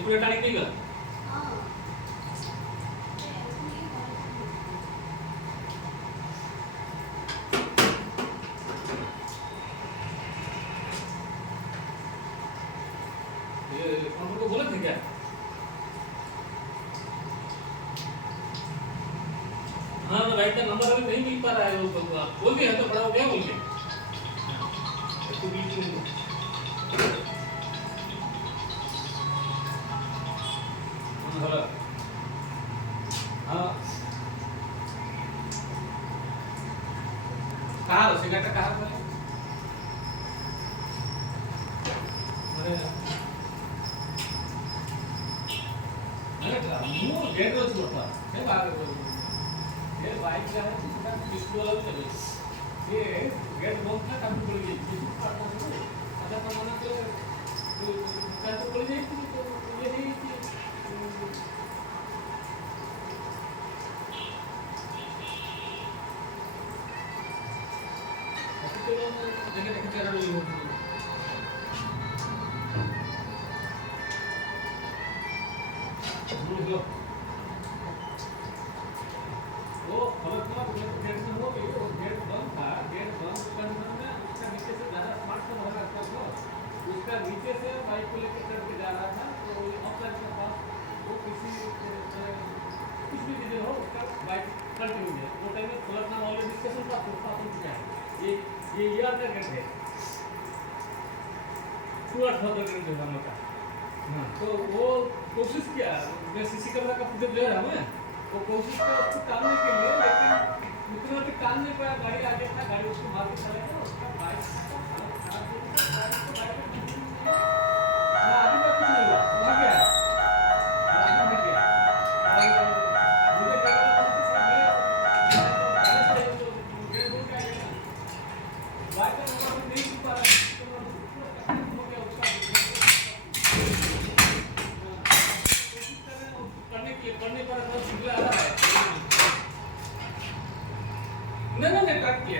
पूरा टाइम देगा ये कौन को बोला था क्या हाँ राइट का नंबर अभी नहीं मिल पा रहा है वो बोल दिया तो बड़ा हो गया बोल के तो बीच में हाँ हाँ कहाँ सिगरेट का कहाँ पर अरे ମୁଁ ଗେଟ୍ ଅଛି ବର୍ତ୍ତମାନ ସେ ବାହାରେ ଏ ବାଇକ୍ ଯାହା ସେଟା ପିସ୍ତଲ ଚଲେଇ ସେ ଗେଟ୍ ବନ୍ଦ ଥିଲା କାମ ପଡ଼ି ଯାଇଛି ଆଚ୍ଛା ତ ମନେ କାମ ପଡ଼ି ଯାଇଛି ତ ଇଏ ହେଇଛି देखिए देखिए तेरा भी हो लो वो गलत हुआ गेट में हो गई वो गेट बंद था गेट बंद करने में उसका नीचे से ज़्यादा स्मार्ट फोन हो रहा था उसका नीचे से बाइक को लेकर करके जा रहा था तो ऑफलाइन के पास वो किसी कुछ भी रीजन हो उसका बाइक कंटिन्यू है वो टाइम में फलकना वाले डिस्कशन का अपन क्या है ये यार का गेट है पूरा ठोकर करके जाने का हाँ तो वो कोशिश किया मैं सीसी कैमरा का फुटेज ले रहा हूँ वो कोशिश किया उसको टालने के लिए लेकिन उतना भी टाल नहीं पाया गाड़ी आगे था गाड़ी उसको मार के चला गया उसका